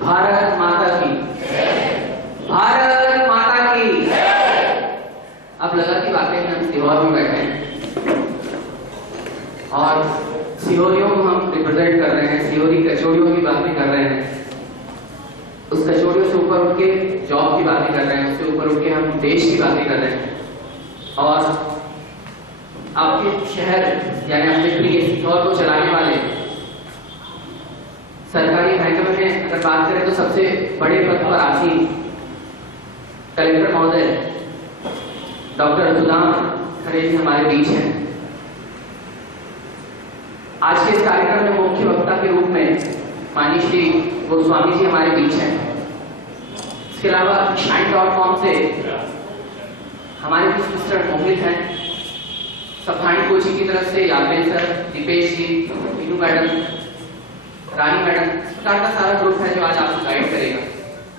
भारत माता की, भारत माता की। अब लगा कि वाकई में हम सीहोर में बैठे हैं और सीहोरियों को हम रिप्रेजेंट कर रहे हैं, सीहोरी कचौड़ियों की बातें कर रहे हैं, उस कचौड़ियों से ऊपर उठ के जॉब की बातें कर रहे हैं, उससे ऊपर उठ के हम देश की बातें कर रहे हैं। और आपके शहर यानी अपने प्रिय सीहोर को चलाने वाले सरकारी महकमे में अगर बात करें तो सबसे बड़े पद पर आसीन कलेक्टर महोदय डॉक्टर सुदाम खरे जी हमारे बीच हैं। आज के इस कार्यक्रम में मुख्य वक्ता के रूप में माननीय श्री गोस्वामी जी हमारे बीच हैं। इसके अलावा shine.com से हमारे बीच मिस्टर मोहित हैं, सफाई कोचिंग की तरफ से यादवें सर, दीपेश जी, मीनू मैडम, रानी मैडम, इस प्रकार का सारा ग्रुप है जो आज आपको गाइड करेगा।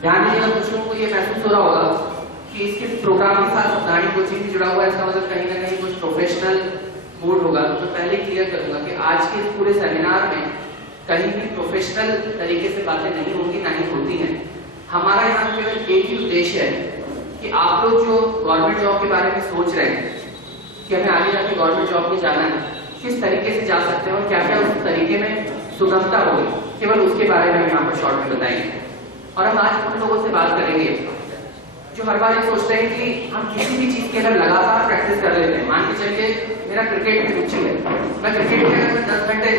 ध्यान दीजिएगा, कुछ लोगों को ये महसूस हो रहा होगा कि इसके प्रोग्राम के साथ सफाई कोचिंग भी जुड़ा हुआ है, इसका मतलब कहीं ना कहीं कुछ प्रोफेशनल मूड होगा। तो पहले क्लियर करूंगा कि आज के पूरे सेमिनार में कहीं भी प्रोफेशनल तरीके से बातें नहीं होंगी, ना ही होती हैं। हमारा यहाँ केवल एक ही उद्देश्य है कि आप लोग जो गवर्नमेंट जॉब के बारे में सोच रहे हैं कि हमें आगे जाके गवर्नमेंट जॉब में जाना है, किस तरीके से जा सकते हैं और क्या क्या उस तरीके में सुगमता होगी, केवल उसके बारे में हम यहाँ पर शॉर्ट में बताएंगे। और हम आज उन लोगों से बात करेंगे जो हर बार ये सोचते हैं कि हम किसी भी चीज के अगर लगातार प्रैक्टिस कर लेते हैं, मान के चलिए मेरा क्रिकेट में रुचि है, मैं क्रिकेट में अगर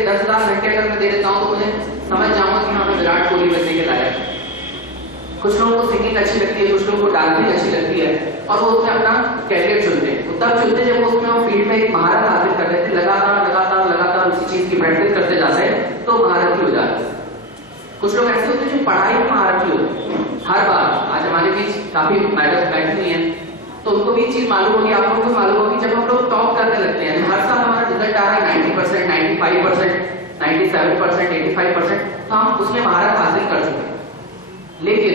10,000 घंटे अगर मैं दे देता हूँ तो मुझे समझ जाऊंगा कि हाँ मैं विराट कोहली बनने के लायक है। कुछ लोगों को सिंगिंग अच्छी लगती है, कुछ लोगों को डांसिंग अच्छी लगती है और वो उसमें अपना कैरियर चुनते हैं। वो तब चुनते जब वो उसमें वो फील्ड में एक महारत हासिल कर लेते, लगातार उसी चीज की प्रैक्टिस करते जाते हैं तो महारत हो जाती है। कुछ लोग ऐसे होते हैं जो पढ़ाई में महारत होते हैं। हर बार आज हमारे बीच काफी मैडम बैठी हुई हैं तो उनको भी चीज मालूम होगी, आप लोगों को मालूम होगी, जब हम लोग टॉप करने लगते हैं, हर साल हमारा रिजल्ट आ रहा है 90%, 95%, 97%, 85%, तो हम उसमें महारत हासिल कर चुके हैं। लेकिन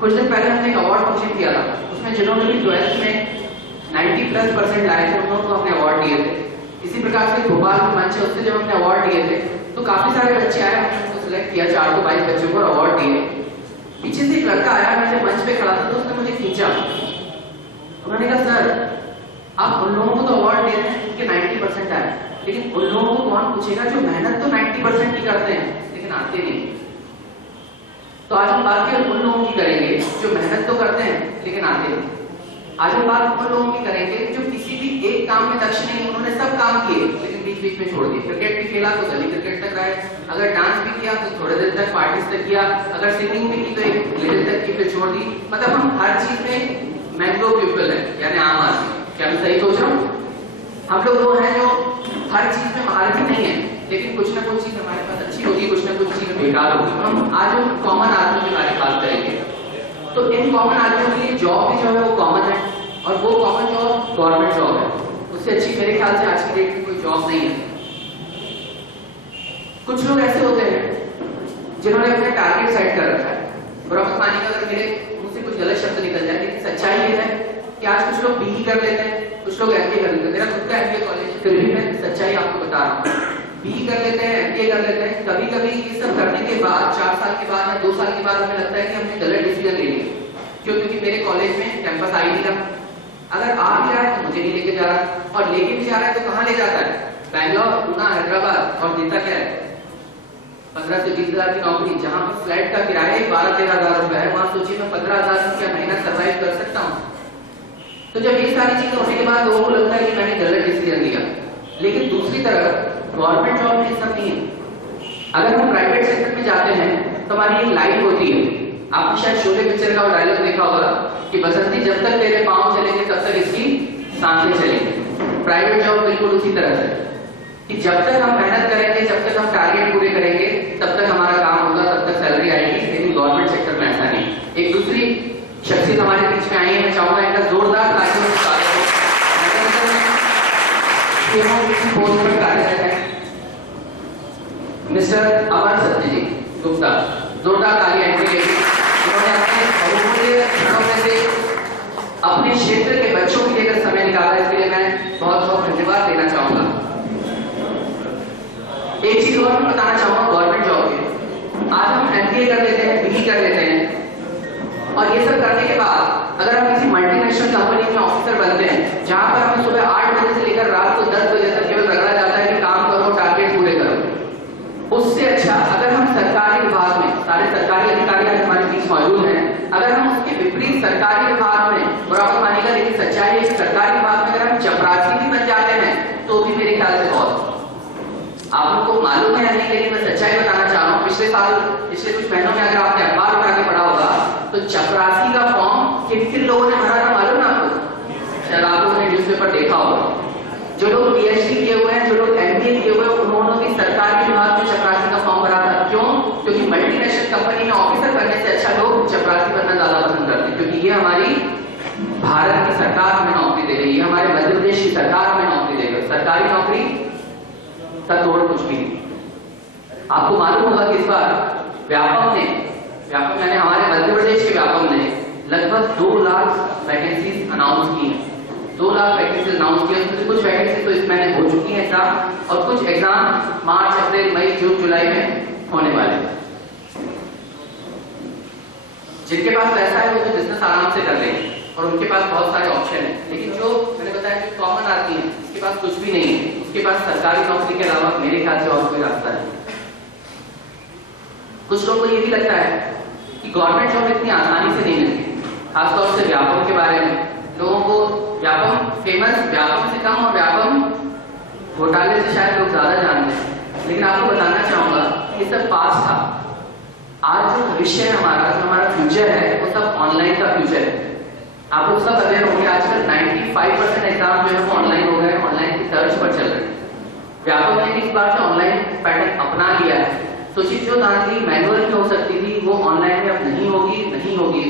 कुछ दिन पहले हमने एक अवार्ड फंक्शन किया था, उसमें जिन्होंने भी 12th में 90+% लाए थे उन लोगों को हमने अवार्ड दिए थे। इसी प्रकार से भोपाल में मंच है, उससे जब हमने अवार्ड दिए थे तो काफी सारे बच्चे आए, हमने उनको सिलेक्ट किया, 422 बच्चों को अवार्ड दिए। पीछे से एक लड़का आया, मैं जब मंच पे खड़ा था तो उसने मुझे खींचा, उन्होंने कहा सर आप उन लोगों को तो अवार्ड दे रहे हैं जिनके 90% आए, लेकिन उन लोगों को कौन पूछेगा जो मेहनत तो 90% ही करते हैं लेकिन आते नहीं। तो आज हम बात केवल उन लोगों की करेंगे जो मेहनत तो करते हैं लेकिन आते नहीं। आज हम बात उन लोगों की करेंगे जो किसी भी एक काम में दक्ष नहीं, उन्होंने सब काम किए लेकिन बीच बीच में छोड़ दिए। क्रिकेट भी खेला तो गली क्रिकेट तक रहे, अगर डांस भी किया तो थोड़े देर तक पार्टीज तक किया, अगर सिंगिंग भी की तो एक लेवल तक की फिर छोड़ दी। मतलब हम हर चीज में मैंगो पीपल है, यानी आम आदमी। क्या मैं सही सोच रहा हूँ? हम लोग वो हैं जो हर चीज में महारथी नहीं है, लेकिन कुछ ना कुछ चीज हमारे पास अच्छी होगी, कुछ ना कुछ चीज बेकार होगी। हम आज हम कॉमन आदमी के बारे में बात करेंगे। तो इन कॉमन आदमियों के लिए जॉब भी जो है वो कॉमन है और वो कॉमन जॉब गवर्नमेंट जॉब है। उससे अच्छी मेरे ख्याल से आज की डेट में कोई जॉब नहीं है। कुछ लोग ऐसे होते हैं जिन्होंने अपना टारगेट सेट कर रखा है, बुरा मानिएगा अगर मेरे मुंह से कुछ गलत शब्द निकल जाए, लेकिन सच्चाई ये है कि आज कुछ लोग बीई कर लेते हैं, कुछ लोग एमबीए कर लेते हैं। मेरा खुद का एमबीए कॉलेज, फिर भी मैं सच्चाई आपको बता रहा हूँ। बीई कर लेते हैं, एमबीए कर लेते हैं, कभी कभी ये सब करने के बाद 4 साल के बाद या 2 साल के बाद हमें लगता है कि हमने गलत डिसीजन ले लिया। क्यों? क्योंकि मेरे कॉलेज में कैंपस आ ही नहीं रहा। अगर आ भी रहा है तो मुझे नहीं लेके जा रहा, और लेके भी जा रहा है तो कहाँ ले जाता है? बैंगलोर, पूना, हैदराबाद, और देता क्या है 15 से 20 हजार की नौकरी, जहां पर फ्लैट का किराया 12-13 हजार रुपए है, वहां सोचिए मैं 15 हजार में क्या महीना सर्वाइव कर सकता हूँ। तो जब ये सारी चीजें होने के बाद लोगों को लगता है कि मैंने गलत डिसीजन लिया। लेकिन दूसरी तरफ गवर्नमेंट जॉब में सब नहीं है। अगर हम प्राइवेट सेक्टर में जाते हैं तो हमारी एक लाइन होती है, आपने शायद शोले पिक्चर का डायलॉग देखा होगा कि बसंती जब तक तेरे पांव चलेंगे तब तक इसकी सांसें चलेंगी। प्राइवेट जॉब बिल्कुल उसी तरह से कि जब तक हम मेहनत करेंगे, जब तक हम टारगेट पूरे करेंगे, तब तक हमारा काम होगा, तब तक सैलरी आएगी। लेकिन गवर्नमेंट सेक्टर में ऐसा नहीं। एक दूसरी शख्सियत हमारे बीच में आई है, मैं चाहूंगा इनका जोरदार तालियों से स्वागत हो। पोस्ट पर कार्यरत है मिस्टर अमर सत्य गुप्ता, जोरदार तालियां इनके लिए। उन्होंने अपने बहुमूल्य क्षणों में से अपने क्षेत्र के बच्चों के लिए समय निकाला, इसके लिए मैं बहुत बहुत धन्यवाद देना चाहूंगा। एक चीज और मैं बताना चाहूंगा गवर्नमेंट जॉब के, आज हम एमबीए कर लेते हैं, डिग्री कर लेते हैं और ये सब करने के बाद अगर हम किसी मल्टीनेशनल कंपनी में ऑफिसर बनते हैं जहां पर हमें सुबह 8 बजे से लेकर रात को 10 बजे तक केवल रगड़ा जाता है कि काम करो, टारगेट पूरे करो, उससे अच्छा अगर हम सरकारी विभाग में, सारे सरकारी अधिकारी आज हमारे बीच मौजूद हैं, अगर हम उसके विपरीत सरकारी विभाग में, और आप मानिएगा लेकिन सच्चाई है, सरकारी विभाग में अगर हम चपरासी भी बन जाते हैं तो भी मेरे ख्याल से बहुत। आप लोग को मालूम है या नहीं, लेकिन मैं सच्चाई बताना चाह रहा हूँ। पिछले कुछ महीनों में अगर आपने अखबार उठा के पढ़ा होगा तो चपरासी का फॉर्म किन लोगों ने भरा था मालूम है आपको? शायद आप लोगों ने न्यूज़पेपर देखा होगा। जो लोग पीएचडी किए हुए हैं, जो लोग एमबीए किए हुए हैं, उन्होंने भी सरकारी विभाग में चपरासी का फॉर्म भरा था। क्यों? क्योंकि मल्टीनेशनल कंपनी में ऑफिसर बनने से अच्छा लोग चपरासी बनना ज्यादा पसंद करते हैं, क्योंकि ये हमारी भारत की सरकार हमें नौकरी दे रही है, हमारे मध्य प्रदेश की सरकार हमें नौकरी देगी। सरकारी नौकरी का तोड़ कुछ भी नहीं। आपको मालूम होगा कि इस बार व्यापम यानी हमारे मध्य प्रदेश के व्यापम ने लगभग 2 लाख वैकेंसीज अनाउंस की हैं। 2 लाख वैकेंसी अनाउंस किया, उसमें कुछ वैकेंसी तो इस महीने हो चुकी है एग्जाम, और कुछ एग्जाम मार्च, अप्रैल, मई, जून, जुलाई में होने वाले हैं। जिनके पास पैसा है वो तो बिजनेस आराम से कर लेंगे और उनके पास बहुत सारे ऑप्शन है, लेकिन जो मैंने बताया कि कॉमन आदमी है, उसके पास कुछ भी नहीं है, उसके पास सरकारी नौकरी के अलावा मेरे ख्याल से और कोई रास्ता नहीं। कुछ लोगों को ये भी लगता है कि गवर्नमेंट जॉब इतनी आसानी से नहीं मिलती, खासतौर से व्यापम के बारे में लोगों को, व्यापम फेमस, व्यापम से कम और व्यापम घोटाले से शायद लोग ज्यादा जानते हैं, लेकिन आपको बताना चाहूंगा ये सब पास था। आज जो भविष्य है हमारा, जो हमारा फ्यूचर है, वो सब ऑनलाइन का फ्यूचर है। आप लोग सब अवेयर होंगे, आजकल 95% एग्जाम जो है वो ऑनलाइन हो गए, ऑनलाइन की तर्ज पर चल रहे हैं। व्यापम ने इस बार जो ऑनलाइन पैटर्न अपना लिया है, सोचिए जो धांधली मैनुअल में हो सकती थी वो ऑनलाइन में अब नहीं होगी।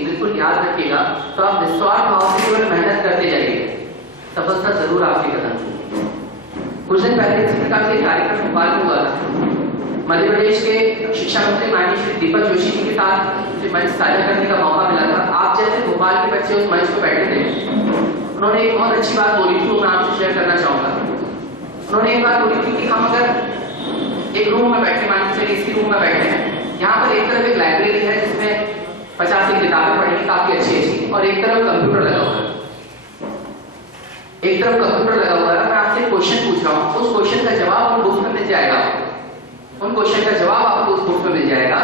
बिल्कुल याद रखिएगा। तो आप निस्वार्थ भाव से केवल मेहनत करते जाइए, सफलता जरूर आपके कदम से। कुछ दिन पहले इस प्रकार के कार्यक्रम भोपाल में हुआ था। मध्य प्रदेश के शिक्षा मंत्री माननीय श्री दीपक जोशी जी के साथ मुझे मंच साझा करने का मौका मिला था। आप जैसे भोपाल के बच्चे उस मंच पर बैठे थे। उन्होंने एक बहुत अच्छी बात बोली थी, वो मैं आपसे शेयर करना चाहूंगा। उन्होंने एक बात बोली थी कि हम अगर एक रूम में बैठे, मान लीजिए इसी रूम में बैठे हैं, यहाँ पर एक तरफ एक लाइब्रेरी है जिसमें 50 किताबें पढ़ी काफी अच्छी, और एक तरफ कंप्यूटर लगा हुआ है। मैं आपसे क्वेश्चन पूछ रहा हूँ, उस क्वेश्चन का जवाब उन बुक में मिल जाएगा, आपको उस बुक में मिल जाएगा।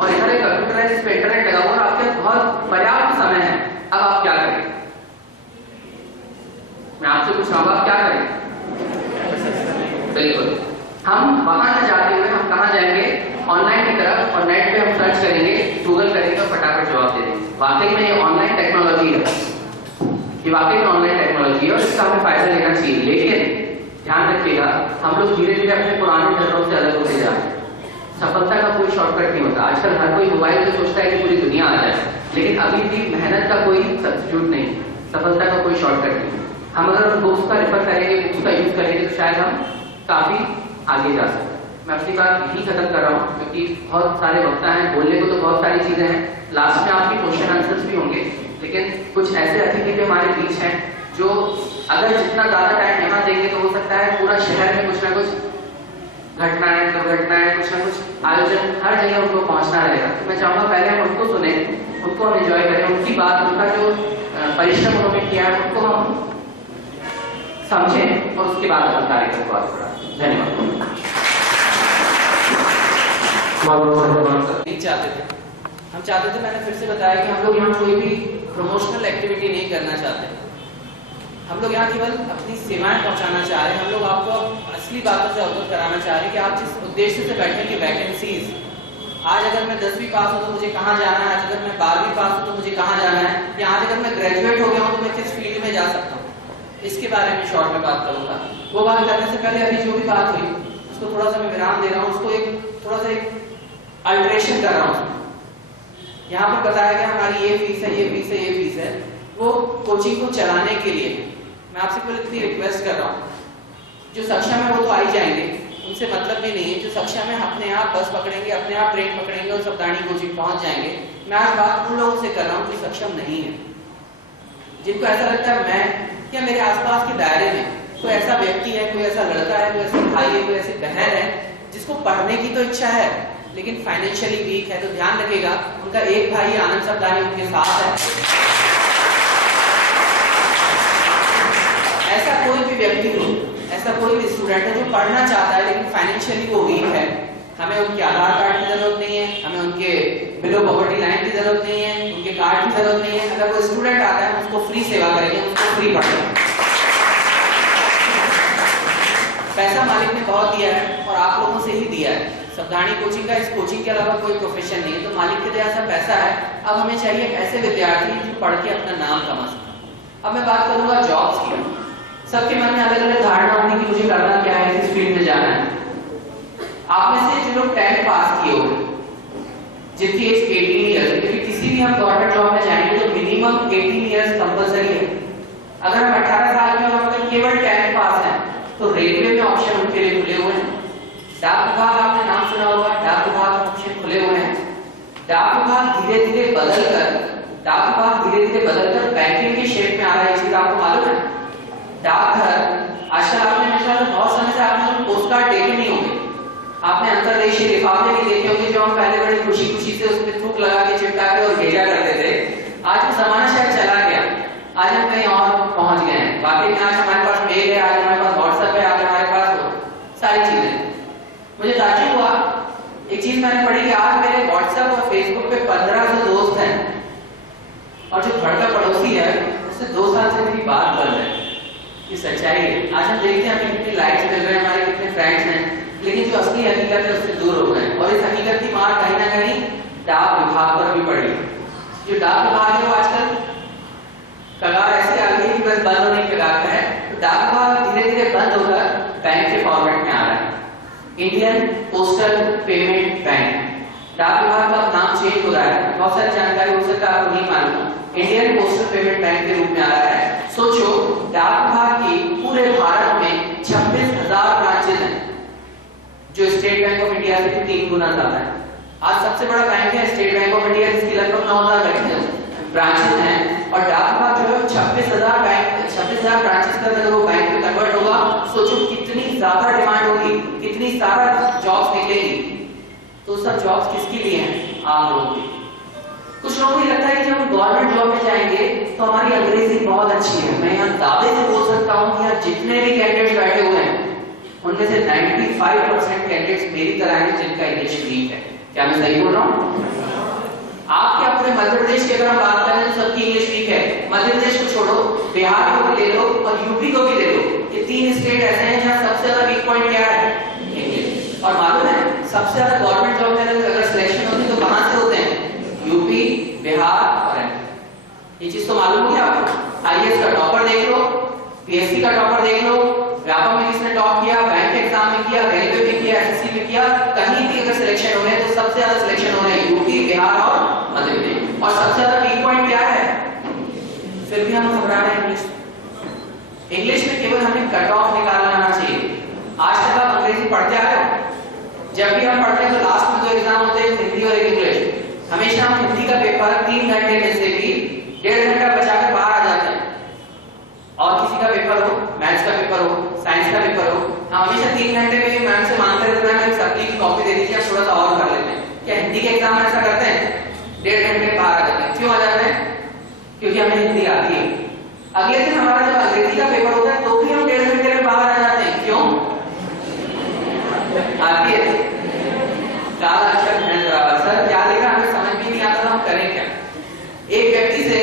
और इधर एक कंप्यूटर है जिसपे इंटरनेट लगा हुआ है, आपके बहुत पर्याप्त समय है। अब आप क्या करें? मैं आपसे पूछ रहा हूँ, आप क्या करें? बिल्कुल, हम वहां न जाते हुए हम कहां जाएंगे? ऑनलाइन की तरफ, और नेट पे हम सर्च करेंगे, गूगल करेंगे और फटाफट जवाब दे देंगे। वाकई में ये ऑनलाइन टेक्नोलॉजी है, और इसका हमें फायदा लेना चाहिए। लेकिन ध्यान रखिएगा, हम लोग धीरे धीरे अपने पुराने धर्मों से अलग होते जा रहे हैं। सफलता का कोई शॉर्टकट नहीं होता। आजकल हर कोई मोबाइल से सोचता है कि पूरी दुनिया आ जाए, लेकिन अभी भी मेहनत का कोई सब्स्टिट्यूट नहीं, सफलता का कोई शॉर्टकट नहीं। हम अगर बुक्स का रेफर करेंगे, बुक्स का यूज करेंगे, तो शायद हम काफी आगे जा सकते हैं। मैं अपनी बात यही खत्म कर रहा हूँ, क्योंकि बहुत सारे वक्ता हैं, बोलने को तो बहुत सारी चीजें हैं। लास्ट में आपके क्वेश्चन आंसर्स भी होंगे, लेकिन कुछ ऐसे अतिथि भी हमारे बीच हैं जो अगर जितना ज्यादा टाइम यहाँ देंगे तो हो सकता है पूरा शहर में कुछ ना कुछ घटनाएं, दुर्घटनाएं, कुछ ना कुछ आयोजन हर जगह उनको पहुंचना रहेगा। तो मैं चाहूंगा पहले हम उनको सुने, उनको हम एंजॉय करें, उनकी बात, उनका जो परिश्रम उन्होंने किया है उनको हम समझें, और उसके बाद हम कार्यक्रम को आगे बढ़ाएं। धन्यवाद। नहीं चाहते थे, मैंने फिर से बताया कि हम लोग यहाँ कोई भी प्रमोशनल एक्टिविटी नहीं करना चाहते। हम लोग यहाँ केवल अपनी सेवाएं पहुंचाना चाह रहे हैं। हम लोग आपको असली बातों से अवगत कराना चाह रहे हैं कि आप जिस उद्देश्य से बैठे कि वैकेंसीज, आज अगर मैं 10वीं पास हूँ तो मुझे कहाँ जाना है, आज अगर मैं 12वीं पास हूँ तो मुझे कहाँ जाना है, या आज अगर मैं ग्रेजुएट हो गया हूँ तो मैं किस फील्ड में जा सकता हूँ, इसके बारे में शॉर्ट में बात करूंगा। वो बात करने से पहले अभी जो भी बात हुई उसको थोड़ा सा मैं विराम दे रहा हूँ, उसको थोड़ा सा अल्टरेशन कर रहा हूँ। यहाँ पर बताया गया हमारी ये फीस है, वो कोचिंग को चलाने के लिए। मैं आपसे केवल इतनी रिक्वेस्ट कर रहा हूँ, जो सक्षम है वो तो आ ही जाएंगे, उनसे मतलब भी नहीं है। जो सक्षम है अपने आप बस पकड़ेंगे, अपने आप ट्रेन पकड़ेंगे और सप्तानी कोचिंग पहुंच जाएंगे। मैं आज बात उन लोगों से कर रहा हूँ जो सक्षम नहीं है, जिनको ऐसा लगता है मैं या मेरे आसपास के दायरे में कोई ऐसा व्यक्ति है, कोई ऐसा लड़का है, कोई ऐसा भाई है, कोई ऐसी बहन है जिसको पढ़ने की तो इच्छा है, लेकिन फाइनेंशियली वीक है, तो ध्यान रखिएगा उनका एक भाई आनंद सबदानी उनके साथ है। ऐसा कोई भी व्यक्ति हो, ऐसा कोई भी स्टूडेंट है जो पढ़ना चाहता है लेकिन फाइनेंशियली वो वीक है, हमें उनके आधार कार्ड की जरूरत नहीं है, हमें उनके बिलो पॉवर्टी लाइन की जरूरत नहीं है, उनके कार्ड की जरूरत नहीं है। अगर कोई स्टूडेंट आता है उसको फ्री सेवा करेंगे, उसको फ्री पढ़ाएंगे। पैसा मालिक ने बहुत दिया है और आप लोगों से ही दिया है। सबदानी कोचिंग का, इस कोचिंग के अलावा कोई प्रोफेशन नहीं है, तो मालिक के दिया ऐसा पैसा है। अब हमें चाहिए ऐसे विद्यार्थी जो पढ़ के अपना नाम कमा सके। अब मैं बात करूंगा जॉब्स की। सबके मन में अलग अलग धारणा होगी कि मुझे करना क्या है, किस फील्ड में जाना है। आप में से जो लोग 10th पास किए होंगे, जिनकी एज 18 ईयर्स, क्योंकि किसी भी हम गवर्नमेंट जॉब में जाएंगे तो मिनिमम 18 ईयर्स कंपलसरी है। अगर हम 18 साल के और केवल 10th पास हैं तो रेलवे में ऑप्शन उनके लिए खुले हुए हैं। डाक विभाग आपने नाम सुना होगा, डाक विभाग में ऑप्शन खुले हुए हैं। डाक विभाग धीरे धीरे बदलकर बैंकिंग के शेप में आ रहा है, चीज आपको मालूम है। डाकघर आजकल आपने बहुत समय से आपने पोस्ट कार्ड देखे नहीं होंगे, आपने अंतरदेशीय लिफाफे नहीं देखे होंगे जो हम पहले बड़ी खुशी खुशी से उसमें थूक लगा के चिपका के और भेजा करते थे। आज वो जमाना शायद चला गया, आज हम कहीं और पहुंच गए हैं। बाकी में आज हमारे पास मेल है, आज हमारे पास व्हाट्सएप है, आज हमारे पास सारी चीजें। मुझे ताज्जुब हुआ, एक चीज मैंने पढ़ी कि आज मेरे व्हाट्सएप और फेसबुक पे 1500 दोस्त हैं और जो घर का पड़ोसी है उससे 2 साल से मेरी बात कर रहे हैं। ये सच्चाई है। आज हम देखते हैं हमें कितने लाइक्स मिल रहे हैं, हमारे कितने फ्रेंड्स हैं, लेकिन जो असली हकीकत है उससे दूर हो गए। और इस हकीकत की मार कहीं ना कहीं डाक विभाग पर भी पड़ी। जो डाक विभाग है वो आजकल कगार ऐसी आ गई है कि बस बंद होने के कगार है। तो डाक विभाग धीरे धीरे बंद होकर बैंक के फॉर्मेट में आ रहा है, इंडियन पोस्टल पेमेंट बैंक। डाक विभाग का नाम चेंज हो रहा है, बहुत सारी जानकारी हो सकता है आपको नहीं मालूम, इंडियन पोस्टल पेमेंट बैंक के रूप में आ रहा है। सोचो, डाक विभाग की पूरे भारत में 26,000 ब्रांचेज हैं, जो स्टेट बैंक ऑफ इंडिया से 3 गुना ज्यादा है। आज सबसे बड़ा बैंक है स्टेट बैंक ऑफ इंडिया, जिसकी लगभग 9,000 ब्रांचेज हैं। और डाक विभाग जो है 26,000 ब्रांचेज का अगर वो बैंक में कन्वर्ट होगा, सोचो कितनी ज्यादा डिमांड होगी, कितनी सारा जॉब्स निकलेंगी। तो सब जॉब्स किसके लिए हैं? आम लोगों के। कुछ लोगों को लगता है कि जब हम गवर्नमेंट जॉब में जाएंगे तो हमारी अंग्रेजी बहुत अच्छी है। मैं यहाँ दावे से बोल सकता हूँ कि यहाँ जितने भी कैंडिडेट्स बैठे हुए हैं उनमें से 95% कैंडिडेट्स मेरी तरह हैं जिनका इंग्लिश वीक है। क्या मैं सही बोल रहा हूँ? आपके अपने मध्य प्रदेश की अगर हम बात करें तो सबकी इंग्लिश वीक है। मध्य प्रदेश को छोड़ो, बिहार को भी ले लो और यूपी को भी ले लो। ये 3 स्टेट ऐसे हैं जहाँ सबसे ज्यादा वीक पॉइंट क्या है? इंग्लिश। और मालूम है सबसे ज्यादा गवर्नमेंट जॉब में अगर सिलेक्शन होती है तो कहां से होते हैं? यूपी, बिहार और एमपी। ये चीज तो मालूम होगी आपको। आईएएस का टॉपर देख लो, पीएससी का टॉपर देख लो, व्यापक में किसने टॉप किया, बैंक एग्जाम में किया, रेलवे में किया, एसएससी में किया, कहीं भी अगर सिलेक्शन हो रहे हैं तो सबसे ज्यादा सिलेक्शन हो रहे हैं यूपी, बिहार और मध्य प्रदेश। और सबसे ज्यादा वीक पॉइंट क्या है? फिर भी हम घबरा रहे हैं इंग्लिश में। केवल हमें कट ऑफ निकालना आना चाहिए। आज तक आप अंग्रेजी पढ़ते आ रहे हो? जब भी हम पढ़ते हैं तो लास्ट में 2 एग्जाम होते हैं, हिंदी और इंग्लिश। हमेशा हम हिंदी का पेपर 3 घंटे में से भी 1.5 घंटा बचाकर बाहर आ जाते हैं। और किसी का पेपर हो, मैथ्स का पेपर हो, साइंस का पेपर हो, हम हमेशा 3 घंटे में मैम से मांगते रहते हैं, सप्ली की कॉपी दे दीजिए, थोड़ा सा और कर लेते हैं। क्या हिंदी के एग्जाम में ऐसा करते हैं? 1.5 घंटे में बाहर आ जाते हैं। क्यों आ जाते हैं? क्योंकि हमें हिंदी आती है। अगले दिन हमारा जब अंग्रेजी का पेपर होता है तो भी हम 1.5 घंटे में बाहर आ जाते हैं। क्यों आती है? काला अक्षर सर क्या लिखा हमें समझ भी नहीं आता, हम करें क्या? एक व्यक्ति से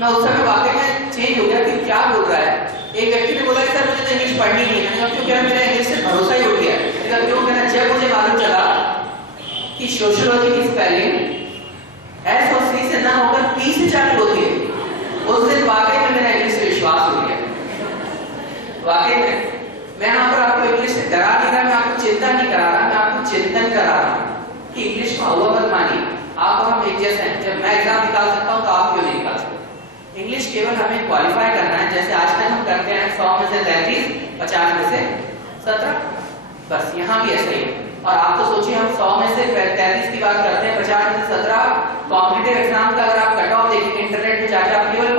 मैं उस समय वाकई में चेंज हो गया कि क्या बोल रहा है। एक व्यक्ति ने बोला कि सर मुझे तो इंग्लिश पढ़नी नहीं है। मैंने क्यों? क्या मेरा इंग्लिश से भरोसा ही उठ गया। क्यों? मैंने जब मुझे मालूम चला कि सोशियोलॉजी की स्पेलिंग एस और सी से ना होकर पी से चालू होती है, उस दिन वाकई में मेरा इंग्लिश से विश्वास हो गया। वाकई में मैं यहाँ पर आपको इंग्लिश से डरा नहीं रहा, मैं आपको चिंता नहीं करा रहा, मैं आपको चिंतन करा रहा हूँ कि इंग्लिश को हुआ मत मानिए। आप और हम एक जैसे हैं। जब मैं एग्जाम निकाल सकता हूँ तो आप क्यों नहीं निकाल सकते? इंग्लिश केवल हमें क्वालिफाई करना है, जैसे आज तक हम करते हैं 100 में से 33, 50 में से 17, बस यहाँ भी ऐसा ही है। और आप तो सोचिए हम 100 में से 33 की बात करते हैं, 50 में से 17। कॉम्पिटिटिव एग्जाम का अगर आप कट ऑफ देखेंगे इंटरनेट पे जाके, आप केवल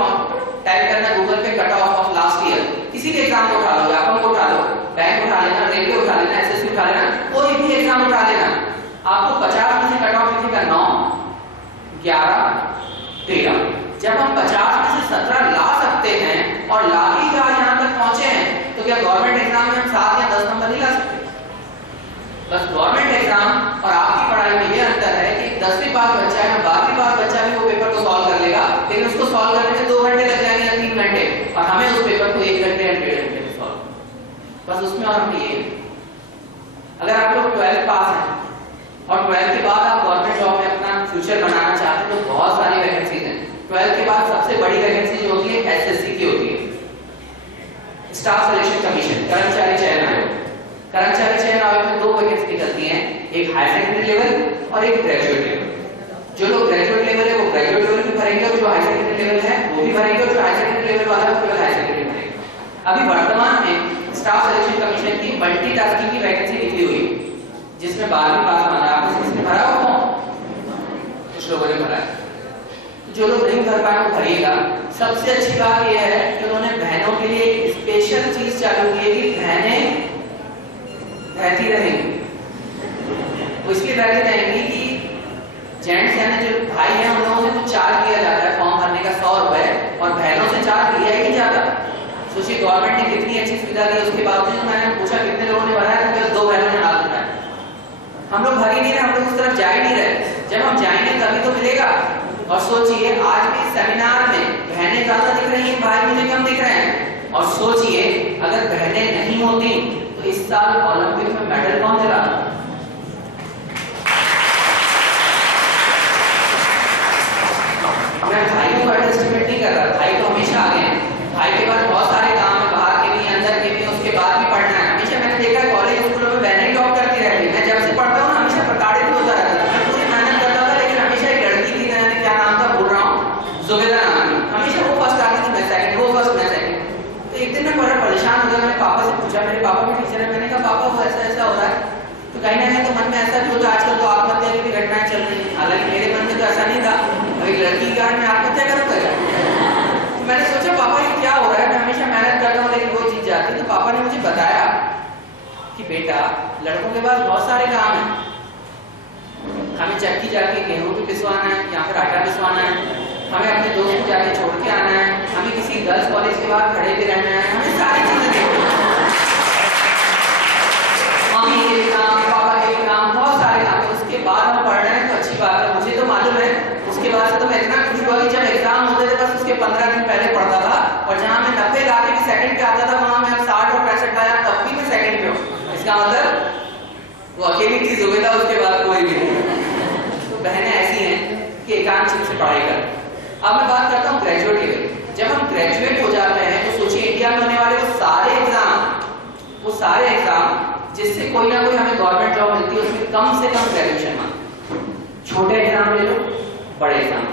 टाइप करना गूगल पे cut off of last year, किसी भी एग्जाम को उठा लो, व्यापक को उठा लो, बैंक उठा लेना, रेलवे उठा लेना, एसएससी उठा लेना, कोई भी एग्जाम उठा लेना, आपको 50 में से कट ऑफ लिखेगा 9, 11, 13। जब हम 50 में से 17 ला सकते हैं और ला ही का यहाँ तक पहुंचे हैं, तो क्या गवर्नमेंट एग्जाम में हम 7 या 10 नंबर नहीं ला सकते? बस गवर्नमेंट एग्जाम और आपकी पढ़ाई में ये अंतर है कि 10वीं पास बच्चा है, 12वीं पास बच्चा भी वो पेपर को सॉल्व कर लेगा, लेकिन उसको सॉल्व करने में 2 घंटे लग जाएंगे या 3 घंटे, और हमें उस पेपर को 1 घंटे या 1.5 घंटे में सॉल्व। बस उसमें और हमें ये, अगर आप लोग 12th पास हैं और 12th के बाद आप गवर्नमेंट जॉब में अपना फ्यूचर बनाना चाहते हैं, तो बहुत सारी वैकेंसीज हैं। 12th के बाद सबसे बड़ी वैकेंसी जो होती है एसएससी की होती है, स्टाफ सिलेक्शन कमीशन, कर्मचारी चयन आयोग। कर्मचारी चयन आयोग में 2 वैकेंसी निकलती हैं, एक हायर सेकेंडरी लेवल और एक ग्रेजुएट लेवल। जो लोग ग्रेजुएट लेवल है वो ग्रेजुएट लेवल भी भरेंगे, और जो हायर सेकेंडरी लेवल है वो भी भरेंगे, और जो हायर सेकेंडरी लेवल वाला है वो हायर सेकेंडरी भरेगा। अभी वर्तमान में स्टाफ सिलेक्शन कमीशन की मल्टीटास्किंग की वैकेंसी निकली हुई है, जिसमें 12वीं पास माना आपने किसने भरा हो? कुछ लोगों ने भरा है। जो लोग नहीं भर पाए वो भरिएगा। सबसे अच्छी बात यह है कि उन्होंने बहनों के लिए एक स्पेशल चीज चालू की है कि बहनें बहती रहेंगी। वो इसलिए बहती रहेंगी कि जेंट्स यानी जो भाई हैं उन लोगों से कुछ चार्ज लिया जाता है फॉर्म भरने का 100 रुपए, और बहनों से चार्ज लिया ही नहीं जाता। सोचिए गवर्नमेंट ने कितनी अच्छी सुविधा दी, उसके बावजूद मैंने पूछा कितने लोगों ने भरा है, तो केवल 2 बहनों ने हाथ उठाया। हम लोग भर ही नहीं रहे, हम लोग उस तरफ जा ही नहीं रहे। जब हम जाएंगे तभी तो मिलेगा। और सोचिए आज भी सेमिनार में बहनें ज्यादा दिख रही हैं, भाई मुझे कम दिख रहे हैं। और सोचिए अगर बहनें नहीं होती तो इस साल ओलंपिक में मेडल कौन दिलाता? मैं भाई को अंडरस्टिमेट नहीं कर रहा, भाई तो हमेशा आगे हैं। भाई के पास बहुत सारे काम है, बाहर के भी अंदर के भी, उसके बाद भी पढ़ना है। हमेशा मैंने देखा कॉलेज स्कूलों में बहनें टॉप करती रहती है। मैं जब से पढ़ता हूँ हमेशा प्रताड़ित होता रहता है। मैं पूरी मेहनत करता था, लेकिन हमेशा एक लड़की थी, क्या नाम था भूल रहा हूँ, जुबेदा नाम थी, हमेशा वो फर्स्ट आती थी, मैं सेकंड, वो फर्स्ट मैं सेकंड। तो एक दिन मैं बड़ा परेशान हो गया, मैंने पापा से पूछा, मेरे पापा भी टीचर है, मैंने कहा पापा वो ऐसा ऐसा हो रहा है, तो कहीं ना कहीं तो मन में ऐसा भी होता है। आजकल तो आत्महत्या की भी घटनाएं चल रही है, हालांकि मेरे मन में तो ऐसा नहीं था, एक लड़की के कारण मैं आत्महत्या करूंगा। तो मैंने सोचा पापा ये क्या हो रहा है, मैं हमेशा मेहनत करता हूँ लेकिन वो चीज जाती है। तो पापा ने मुझे बताया कि बेटा लड़कों के पास बहुत सारे काम है, हमें चक्की जाके गेहूं भी पिसवाना है या फिर आटा पिसवाना है, हमें अपने दोस्त को जाके छोड़ के आना है, हमें किसी गर्ल्स कॉलेज के बाद खड़े भी रहना है, हमें सारी चीजें देखनी है। मम्मी के काम, पापा के काम, बहुत सारे काम। उसके बाद हम पढ़ रहे हैं तो अच्छी बात है, मुझे तो मालूम है। उसके बाद से तो मैं इतना खुश हुआ कि जब एग्जाम होते थे बस उसके 15 दिन पहले पढ़ता था, और जहां मैं 90 लाके भी सेकंड पे आता था, वहां मैं 60 और 65 लाया तब भी मैं सेकंड पे हूं। इसका मतलब वो अकेली थी जुबेदा, उसके बाद कोई भी नहीं। तो बहनें ऐसी हैं कि एकांत से पढ़ाई कर। अब मैं बात करता हूँ ग्रेजुएट लेवल। जब हम ग्रेजुएट हो जाते हैं तो सोचिए इंडिया में होने वाले वो सारे एग्जाम जिससे कोई ना कोई हमें गवर्नमेंट जॉब मिलती है, उसमें कम से कम ग्रेजुएशन मांगते। छोटे एग्जाम ले लो, बड़े एग्जाम,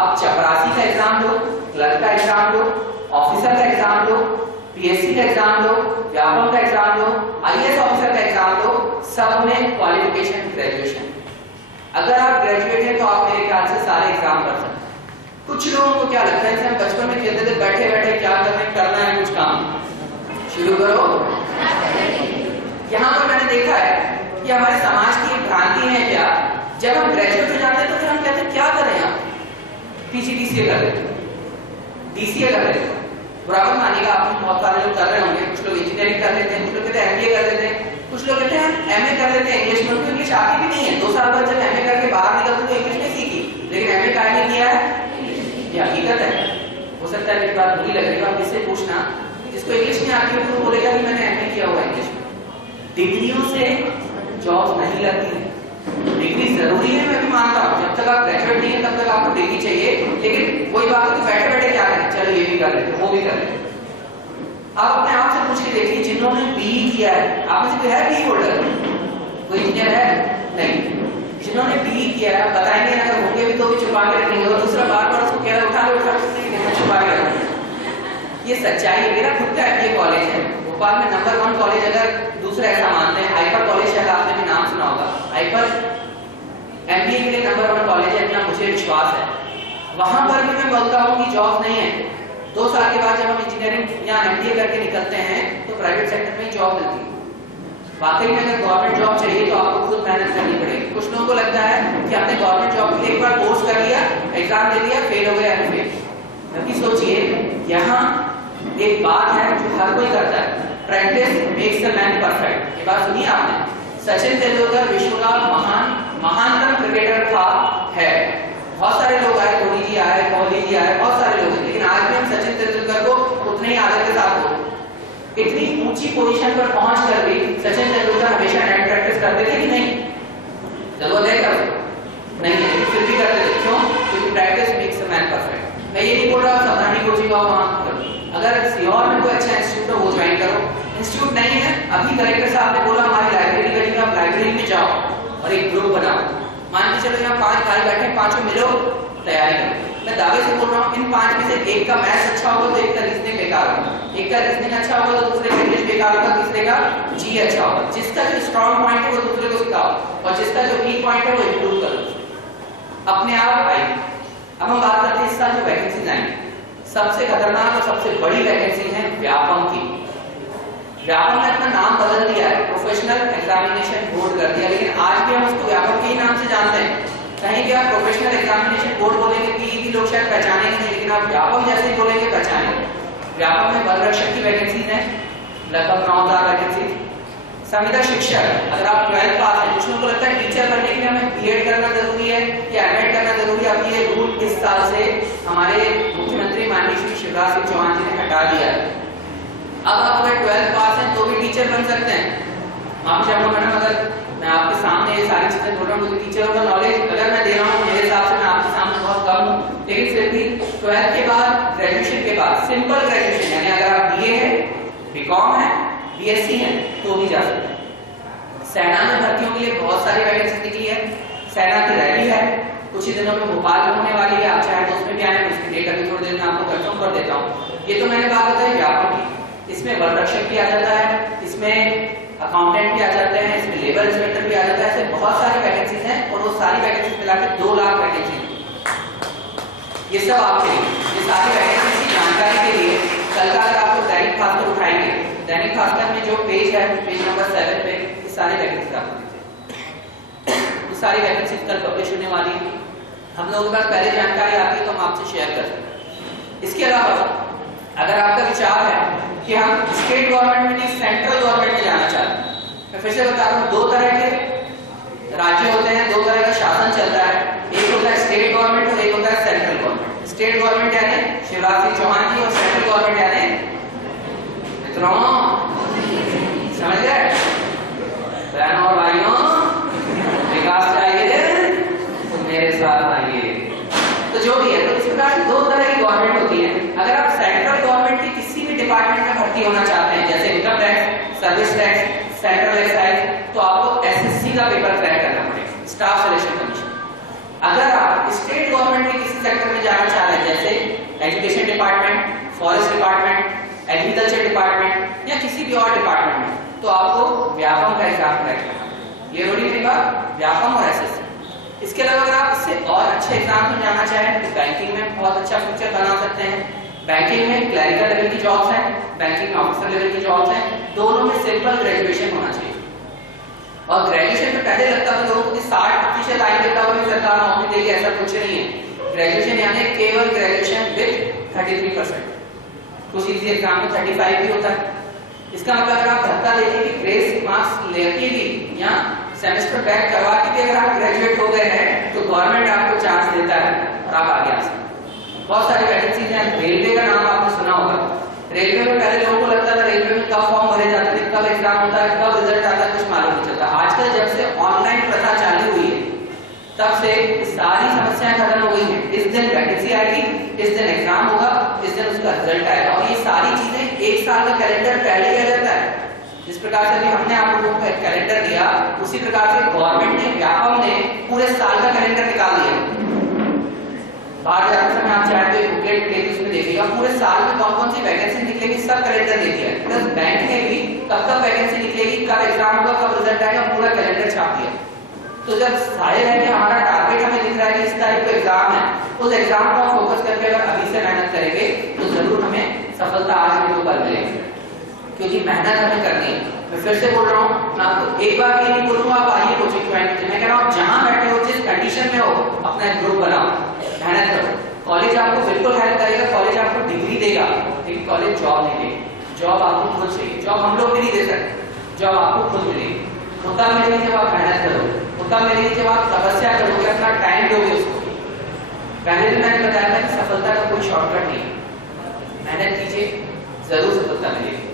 आप चपरासी का एग्जाम लो, क्लर्क का एग्जाम लो, ऑफिसर का एग्जाम लो, पीएससी का एग्जाम लो, व्यापक का एग्जाम लो, आईएएस ऑफिसर का एग्जाम लो, सब में क्वालिफिकेशन ग्रेजुएशन। अगर आप ग्रेजुएट हैं तो आप मेरे ख्याल से सारे एग्जाम कर सकते हैं। कुछ लोगों को क्या लगता है, हम बचपन में खेलते थे, बैठे बैठे क्या करना है कुछ काम शुरू करो। यहाँ पर मैंने देखा है कि हमारे समाज की एक भ्रांति है क्या, जब हम ग्रेजुएट हो जाते हैं तो फिर हम कहते हैं क्या करें आप, पीजीडीसीए कर लेते, डीसीए कर लेते। बराबर मानिएगा, आप बहुत सारे लोग कर रहे होंगे, कुछ लोग इंजीनियरिंग कर लेते हैं, कुछ लोग कहते हैं एमबीए कर लेते हैं, कुछ लोग कहते हैं एमए कर लेते हैं इंग्लिश में। उनको इंग्लिश आती भी नहीं है, 2 साल बाद जब एमए करके बाहर निकलते तो इंग्लिश नहीं सीखी, लेकिन एमए का नहीं किया है, ये हकीकत है। हो सकता है मेरी बात बुरी लगेगा, आप इससे पूछना जिसको इंग्लिश नहीं आती है वो बोलेगा कि मैंने एमए किया हुआ इंग्लिश में। डिग्रियों से जॉब नहीं लगती है, डिग्री जरूरी है, मैं भी मानता हूँ। जब तक आप ग्रेजुएट नहीं है तब तक आपको डिग्री चाहिए, लेकिन वही बात है कि बैठे बैठे क्या करें, चलो ये भी कर लेते, वो भी कर लेते। आप अपने आप से पूछ के देखिए, जिन्होंने बीई किया है, आप में से कोई है बीई होल्डर, कोई इंजीनियर है? नहीं। जिन्होंने बीई किया है बताएंगे, अगर होंगे भी तो भी छुपा के रखेंगे, और दूसरा बार बार उसको कह रहा उठा लो छुपा के रखेंगे। ये सच्चाई है। मेरा खुद का एमबीए कॉलेज है भोपाल में, नंबर 1 कॉलेज। अगर दूसरा ऐसा मानते हैं, हाइपर कॉलेज शायद आपने भी नाम सुना होगा, हाइपर एमबीए के लिए नंबर 1 कॉलेज है, इतना मुझे विश्वास है। वहां पर भी मैं बोलता हूँ कि जॉब नहीं है। 2 साल के बाद जब हम इंजीनियरिंग या एमबीए करके निकलते हैं तो प्राइवेट सेक्टर में जॉब मिलती है। वाकई में अगर गवर्नमेंट जॉब चाहिए तो आपको खुद मेहनत करनी पड़ेगी। कुछ लोगों को लगता है कि हमने गवर्नमेंट जॉब के लिए एक बार कोर्स कर लिया, एग्जाम दे दिया, फेल हो गया है फेल। अभी सोचिए, यहाँ एक बात है जो हर कोई करता है, practice makes the man perfect. ये बात सुनी आपने? सचिन तेंदुलकर विश्व का महानतम क्रिकेटर था, है। बहुत सारे लोग आए, धोनी जी आए, कोहली जी आए, बहुत सारे लोग, लेकिन आज भी हम सचिन तेंदुलकर को उतने ही आदर के साथ हो। इतनी ऊंची पोजीशन पर पहुंच कर भी सचिन तेंदुलकर हमेशा नेट प्रैक्टिस करते थे कि नहीं? जरूरत है कर नहीं है, फिर भी करते थे। क्यों? क्योंकि practice makes the man perfect. मैं ये नहीं बोल रहा सावधानी कोचिंग आओ वहां करो, अगर सीहोर में कोई अच्छा इंस्टीट्यूट है वो ज्वाइन करो। इंस्टीट्यूट नहीं है, अभी कलेक्टर साहब ने बोला हमारी लाइब्रेरी बनी, आप लाइब्रेरी में जाओ और एक ग्रुप बनाओ। मान के चलो यहाँ 5 भाई बैठे, पांचों मिलो, तैयारी करो। मैं दावे से बोल रहा हूँ, इन 5 में से एक का मैथ्स अच्छा होगा तो एक का रीजनिंग बेकार होगा, एक का रीजनिंग अच्छा होगा तो दूसरे का इंग्लिश बेकार होगा, तीसरे का जी अच्छा होगा। जिसका जो स्ट्रॉन्ग पॉइंट है वो दूसरे को सिखाओ और जिसका जो वीक पॉइंट है वो इंप्रूव करो। अपने आप आएगी। अब हम बात करते हैं इस साल जो वैकेंसीज आई, सबसे खतरनाक और सबसे बड़ी वैकेंसी है व्यापम की। व्यापम ने अपना नाम बदल दिया है, प्रोफेशनल एग्जामिनेशन बोर्ड कर दिया, लेकिन आज भी हम उसको व्यापम के ही नाम से जानते हैं। कहीं भी आप प्रोफेशनल एग्जामिनेशन बोर्ड बोलेंगे पीईटी लोग शायद पहचानेंगे नहीं, लेकिन आप व्यापम जैसे ही बोलेंगे पहचानेंगे। व्यापम में बल रक्षक की वैकेंसीज है, लगभग 9000 वैकेंसी। संविदा शिक्षक, अगर आप 12th पास है, कुछ लोगों को लगता है टीचर बनने के लिए हमें बीएड करना जरूरी है या एमएड करना जरूरी है। अब ये रूल इस साल से हमारे मुख्यमंत्री माननीय श्री शिवराज सिंह चौहान जी ने हटा दिया है। अब आप अगर 12th पास हैं तो भी टीचर बन सकते हैं। आप चाहो मैडम, अगर मैं आपके सामने ये सारी चीजें बोल रहा हूँ, मुझे टीचरों का नॉलेज अगर मैं दे रहा हूँ, मेरे हिसाब से मैं आपके सामने बहुत कम हूँ, लेकिन फिर भी 12th के बाद, ग्रेजुएशन के बाद, सिंपल ग्रेजुएशन यानी अगर आप बीए है, बीकॉम है, बीएससी है तो भी जा सकते हैं। सेना में भर्तियों के लिए बहुत सारी वैकेंसी निकली है। सेना की रैली है कुछ ही दिनों में भोपाल में होने वाली है, आप चाहे तो उसमें भी आए, उसकी डेट अभी थोड़ी देर में आपको कंफर्म कर देता हूँ। ये तो मैंने बात बताई व्यापक की, इसमें वन रक्षक भी आ जाता है, इसमें अकाउंटेंट भी आ जाते हैं, इसमें लेबर इंस्पेक्टर भी आ जाता है। ऐसे बहुत सारी वैकेंसीज हैं और वो सारी वैकेंसीज मिलाकर 2 लाख वैकेंसी। ये सब आपके लिए, ये सारी वैकेंसी की जानकारी के लिए कल का अगर आपको दैनिक भास्कर उठाएंगे, दैनिक भास्कर में जो पेज है, पेज नंबर 7 पे ये सारी वैकेंसी आपको ये सारी वैकेंसी कल पब्लिश होने वाली है। हम लोगों के पास पहले जानकारी आती है तो हम आपसे शेयर कर सकते हैं। इसके अलावा अगर आपका विचार है कि हम स्टेट गवर्नमेंट में नहीं सेंट्रल गवर्नमेंट में जाना चाहते हैं, मैं फिर से बता रहा हूँ, 2 तरह के राज्य होते हैं, 2 तरह का शासन चलता है। एक होता है स्टेट गवर्नमेंट और एक होता है सेंट्रल गवर्नमेंट। स्टेट गवर्नमेंट यानी शिवराज सिंह चौहान जी और सेंट्रल गवर्नमेंट यानी समझ गए बहनों और भाइयों, विकास चाहिए तो मेरे साथ आइए। तो जो भी है, तो इस प्रकार से 2 तरह की गवर्नमेंट होती है। अगर आप सेंट्रल गवर्नमेंट की किसी भी डिपार्टमेंट में भर्ती होना चाहते हैं, जैसे income tax, service tax, central excise, तो आपको एसएससी का पेपर क्रैक करना पड़ेगा, स्टाफ सिलेक्शन कमीशन। अगर आप स्टेट गवर्नमेंट के किसी सेक्टर में जाना चाह रहे हैं, जैसे education department, forest department, agriculture department या किसी भी और डिपार्टमेंट में, तो आपको व्यापम का एग्जाम क्रैक करना है। ये रोडी देगा व्यापम और एसएससी। इसके अलावा अगर आप इससे और अच्छे एग्जाम में जाना चाहें तो बैंकिंग में बहुत अच्छा फ्यूचर बना सकते हैं। बैंकिंग में क्लरिकल लेवल की जॉब्स हैं, बैंकिंग ऑफिसर लेवल की जॉब्स हैं, दोनों में सिंपल ग्रेजुएशन होना चाहिए। और ग्रेजुएशन में पहले लगता था लोगों को 60% आई देता हुआ भी सरकार नौकरी देगी, ऐसा कुछ नहीं है। ग्रेजुएशन यानी केवल ग्रेजुएशन विद 33%। कुछ इसी एग्जाम में 35 भी होता है। इसका मतलब अगर आप धक्का देके भी ग्रेस मार्क्स लेके भी या सेमेस्टर बैक करवा के भी अगर आप ग्रेजुएट हो गए हैं तो गवर्नमेंट आपको चांस देता है और आप आगे आ सकते हैं। बहुत सारी वैकेंसीज हैं। रेलवे का नाम आपने सुना होगा। रेलवे में पहले लोगों को लगता था रेलवे में कब फॉर्म भरे जाते थे, कब एग्जाम होता है, कब रिजल्ट आता है, कुछ मालूम नहीं चलता। आजकल जब से ऑनलाइन प्रथा चालू हुई है तब से सारी समस्याएं खत्म हो गई हैं। इस दिन वैकेंसी आएगी, इस दिन एग्जाम होगा, इस दिन उसका रिजल्ट आएगा और ये सारी चीजें 1 साल का कैलेंडर पहले किया जाता है। जिस प्रकार से भी हमने आप लोगों को कैलेंडर दिया, उसी प्रकार से गवर्नमेंट ने, व्यापम ने पूरे साल का कैलेंडर निकाल दिया। बाहर जाते समय आप चाहे तो एक बुकलेट लेके उसमें देखिएगा पूरे साल में कौन कौन सी वैकेंसी निकलेगी, सब कैलेंडर दे दिया है। प्लस बैंक में भी कब कब वैकेंसी निकलेगी, कब एग्जाम होगा, कब रिजल्ट आएगा, पूरा कैलेंडर छाप दिया। तो जब सारे रहेंगे, हमारा टारगेट हमें दिख रहा है कि इस तारीख को एग्जाम है, उस एग्जाम को हम फोकस करके अगर अभी से मेहनत करेंगे तो जरूर हमें सफलता आज नहीं तो कल मिलेगी। क्योंकि मेहनत हमें करनी है। मैं फिर से बोल रहा हूँ, मैं आपको एक बार ये नहीं बोलूंगा आप आइए कोचिंग ज्वाइन कीजिए, मैं कह रहा हूँ जहां बैठे हो, जिस कंडीशन में हो, अपना एक ग्रुप बनाओ, मेहनत करो। कॉलेज आपको बिल्कुल हेल्प करेगा, कॉलेज आपको डिग्री देगा, लेकिन कॉलेज जॉब नहीं देगा। जॉब आपको खुद चाहिए, जॉब हम लोग भी नहीं दे सकते, जॉब आपको खुद मिलेगी। होता मिलेगी जब आप मेहनत करोगे, होता मिलेगी जब आप तपस्या करोगे, अपना टाइम दोगे उसको। पहले दिन मैंने बताया था कि सफलता का कोई शॉर्टकट नहीं है, मेहनत कीजिए जरूर सफलता मिलेगी।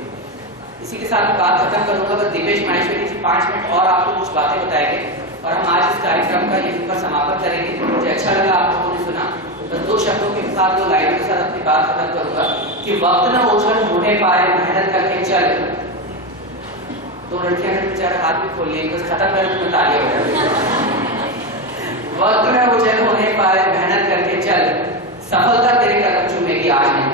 इसी के साथ बात खत्म करूंगा, बस दिपेश माहेश्वरी जी 5 मिनट और आपको कुछ बातें बताएंगे और हम आज इस कार्यक्रम का यहीं पर समापन करेंगे। मुझे अच्छा लगा आप लोगों ने सुना। बस 2 शब्दों के साथ, 2 लाइनों के साथ अपनी बात खत्म करूंगा कि वक्त न ओझल होने पाए, मेहनत करके चल। 2 लड़कियां ने बेचारा हाथ भी खोल लिए, बस खत्म करने में तालियां हो जाए। वक्त न ओझल होने पाए, मेहनत करके चल, सफलता तेरे कदम चूमेगी आज नहीं।